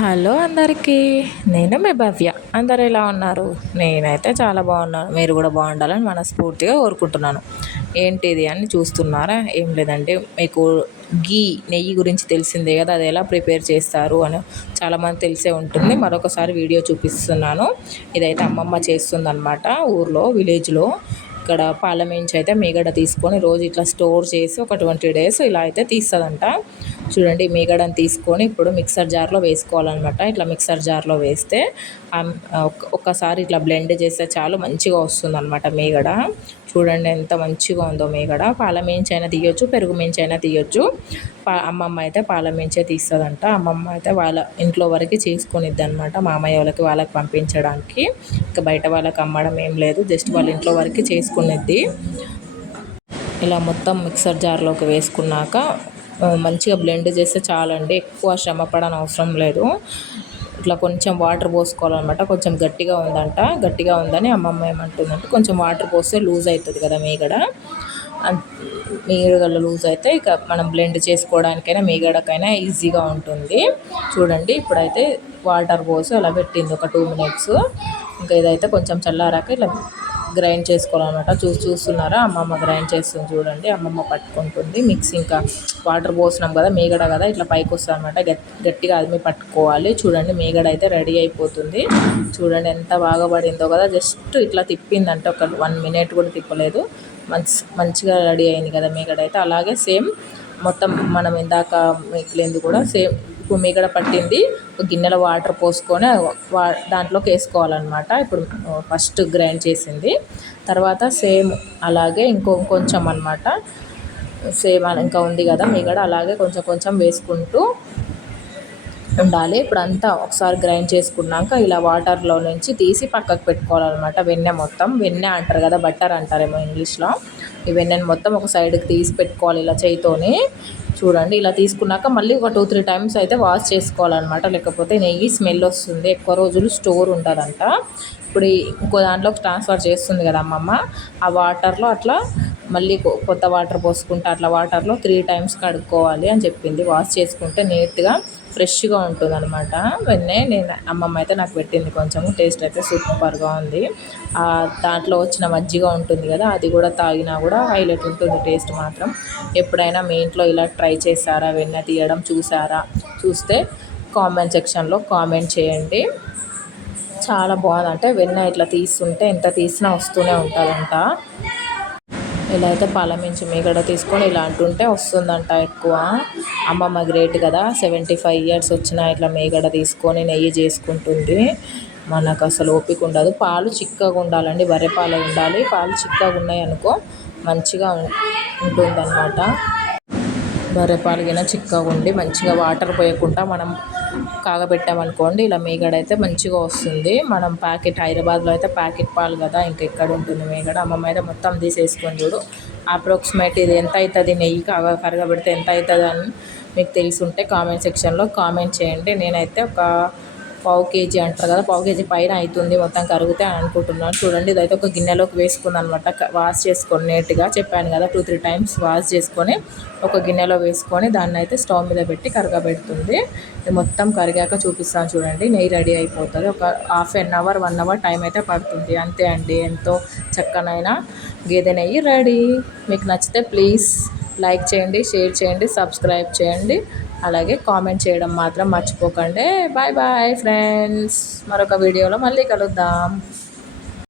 Hello అందరికీ. నేను మీ భవ్య. అందరు ఎలా ఉన్నారు? నేనైతే చాలా బాగున్నాను. మీరు కూడా బాగుండాలని మనస్ఫూర్తిగా కోరుకుంటున్నాను. ఏంటిది అని చూస్తున్నారా? ఏం లేదంటే మీకు గీ నెయ్యి గురించి తెలిసిందే కదా. అది ఎలా ప్రిపేర్ చేస్తారు అని చాలామంది తెలిసే ఉంటుంది. మరొకసారి వీడియో చూపిస్తున్నాను. ఇదైతే అమ్మమ్మ చేస్తుందన్నమాట ఊర్లో విలేజ్లో. ఇక్కడ పాలమించి అయితే మీగడ తీసుకొని రోజు ఇట్లా స్టోర్ చేసి ఒక ట్వంటీ డేస్ ఇలా అయితే తీస్తుందంట. చూడండి మీగడని తీసుకొని ఇప్పుడు మిక్సర్ జార్లో వేసుకోవాలన్నమాట. ఇట్లా మిక్సర్ జార్లో వేస్తే ఒక్కసారి ఇట్లా బ్లెండ్ చేస్తే చాలు మంచిగా వస్తుందన్నమాట మీగడ. చూడండి ఎంత మంచిగా ఉందో మీగడ. పాల అయినా తీయొచ్చు పెరుగు మించి అయినా తీయొచ్చు. అమ్మమ్మ అయితే పాల మించే తీస్తుందంట. అమ్మమ్మ అయితే వాళ్ళ ఇంట్లో వరకు చేసుకునిద్ది అనమాట మామయ్య వాళ్ళకి వాళ్ళకి పంపించడానికి. ఇంకా బయట వాళ్ళకి అమ్మడం ఏం లేదు. జస్ట్ వాళ్ళ ఇంట్లో వరకు చేసుకునిద్ది. ఇలా మొత్తం మిక్సర్ జార్లోకి వేసుకున్నాక మంచిగా బ్లెండ్ చేస్తే చాలండి. ఎక్కువ శ్రమ పడని అవసరం లేదు. ఇట్లా కొంచెం వాటర్ పోసుకోవాలన్నమాట. కొంచెం గట్టిగా ఉందంట. గట్టిగా ఉందని అమ్మమ్మ ఏమంటుందంటే కొంచెం వాటర్ పోస్తే లూజ్ అవుతుంది కదా మీగడ. మీగడ లూజ్ అయితే ఇక మనం బ్లెండ్ చేసుకోవడానికైనా మీగడకైనా ఈజీగా ఉంటుంది. చూడండి ఇప్పుడైతే వాటర్ పోసి అలా పెట్టింది ఒక టూ మినిట్స్ ఇంకా ఇదైతే కొంచెం చల్లారాక ఇట్లా గ్రైండ్ చేసుకోవాలన్నమాట. చూసి చూస్తున్నారా? అమ్మమ్మ గ్రైండ్ చేస్తుంది చూడండి అమ్మమ్మ పట్టుకుంటుంది. మిక్సీ ఇంకా వాటర్ పోసినాం కదా మీగడ కదా ఇట్లా పైకి వస్తుంది అనమాట గట్టిగా అది పట్టుకోవాలి. చూడండి మీగడ అయితే రెడీ అయిపోతుంది. చూడండి ఎంత బాగా పడిందో కదా జస్ట్ ఇట్లా తిప్పిందంటే ఒక వన్ మినిట్ కూడా తిప్పలేదు. మంచి మంచిగా రెడీ అయింది కదా మీగడ అయితే. అలాగే సేమ్ మొత్తం మనం ఇందాక మిగిలింది కూడా సేమ్ ఇప్పుడు మీగడ పట్టింది ఒక గిన్నెలో వాటర్ పోసుకొని వా దాంట్లోకి వేసుకోవాలన్నమాట. ఇప్పుడు ఫస్ట్ గ్రైండ్ చేసింది. తర్వాత సేమ్ అలాగే ఇంకో కొంచెం అనమాట సేమ్ ఇంకా ఉంది కదా మీగడ అలాగే కొంచెం కొంచెం వేసుకుంటూ ఉండాలి. ఇప్పుడు అంతా ఒకసారి గ్రైండ్ చేసుకున్నాక ఇలా వాటర్లో నుంచి తీసి పక్కకు పెట్టుకోవాలన్నమాట వెన్నె మొత్తం. వెన్నె అంటారు కదా బట్టర్ అంటారేమో ఇంగ్లీష్లో. ఈ వెన్నెని మొత్తం ఒక సైడ్కి తీసి పెట్టుకోవాలి ఇలా చేయితోని. చూడండి ఇలా తీసుకున్నాక మళ్ళీ ఒక టూ త్రీ టైమ్స్ అయితే వాష్ చేసుకోవాలన్నమాట. లేకపోతే నెయ్యి స్మెల్ వస్తుంది. ఎక్కువ రోజులు స్టోర్ ఉంటుందంట ఇప్పుడు ఇంకో దాంట్లోకి ట్రాన్స్ఫర్ చేస్తుంది కదా అమ్మమ్మ. ఆ వాటర్లో అట్లా మళ్ళీ కొత్త వాటర్ పోసుకుంటే అట్లా వాటర్లో త్రీ టైమ్స్ కడుక్కోవాలి అని చెప్పింది. వాష్ చేసుకుంటే నీట్గా ఫ్రెష్గా ఉంటుంది అనమాట వెన్నే నేను అమ్మమ్మ అయితే నాకు పెట్టింది కొంచెం టేస్ట్ అయితే సూపర్గా ఉంది. దాంట్లో వచ్చిన మజ్జిగ ఉంటుంది కదా అది కూడా తాగినా కూడా హైలైట్ ఉంటుంది టేస్ట్ మాత్రం. ఎప్పుడైనా మీ ఇంట్లో ఇలా ట్రై చేశారా? వెన్న తీయడం చూసారా చూస్తే కామెంట్ సెక్షన్లో కామెంట్ చేయండి. చాలా బాగుంది అంటే వెన్న ఇట్లా తీస్తుంటే ఎంత తీసినా వస్తూనే ఉంటుందంట. ఇలా అయితే పాలమించి మీగడ తీసుకొని ఇలా అంటుంటే వస్తుందంట ఎక్కువ. అమ్మమ్మ గ్రేట్ కదా సెవెంటీ ఫైవ్ ఇయర్స్ వచ్చిన ఇట్లా మీగడ తీసుకొని నెయ్యి చేసుకుంటుంది. మనకు అసలు ఓపిక ఉండదు. పాలు చిక్కగా ఉండాలండి బర్రె పాలు ఉండాలి. పాలు చిక్కగా ఉన్నాయి అనుకో మంచిగా ఉంటుందన్నమాట. బర్రె పాలు గిన చిక్కగా ఉండి మంచిగా వాటర్ పోయకుండా మనం కాగబెట్టామనుకోండి ఇలా మీగడ అయితే మంచిగా వస్తుంది. మనం ప్యాకెట్ హైదరాబాద్లో అయితే ప్యాకెట్ పాలు కదా ఇంకా ఎక్కడ ఉంటుంది మీగడ? అమ్మమ్మ అయితే మొత్తం తీసేసుకొని చూడు. అప్రాక్సిమేట్ ఇది ఎంత అవుతుంది నెయ్యి కాగా కరగబెడితే ఎంత అవుతుంది అని మీకు తెలిసి ఉంటే కామెంట్ సెక్షన్లో కామెంట్ చేయండి. నేనైతే ఒక పావు కేజీ అంటారు కదా పావు కేజీ పైన అవుతుంది మొత్తం కరిగితే అని అనుకుంటున్నాను. చూడండి ఇదైతే ఒక గిన్నెలోకి వేసుకుంది అనమాట వాష్ చేసుకొని నీట్గా చెప్పాను కదా టూ త్రీ టైమ్స్ వాష్ చేసుకొని ఒక గిన్నెలో వేసుకొని దాన్ని అయితే స్టవ్ మీద పెట్టి కరగబెడుతుంది. మొత్తం కరిగాక చూపిస్తాను చూడండి నెయ్యి రెడీ అయిపోతుంది. ఒక half an hour one hour time అయితే పడుతుంది. అంతే అండి ఎంతో చక్కనైన గేదె నెయ్యి రెడీ. మీకు నచ్చితే ప్లీజ్ లైక్ చేయండి షేర్ చేయండి సబ్స్క్రైబ్ చేయండి. అలాగే కామెంట్ చేయడం మాత్రం మర్చిపోకండి. Bye bye friends. మరొక వీడియోలో మళ్ళీ కలుద్దాం.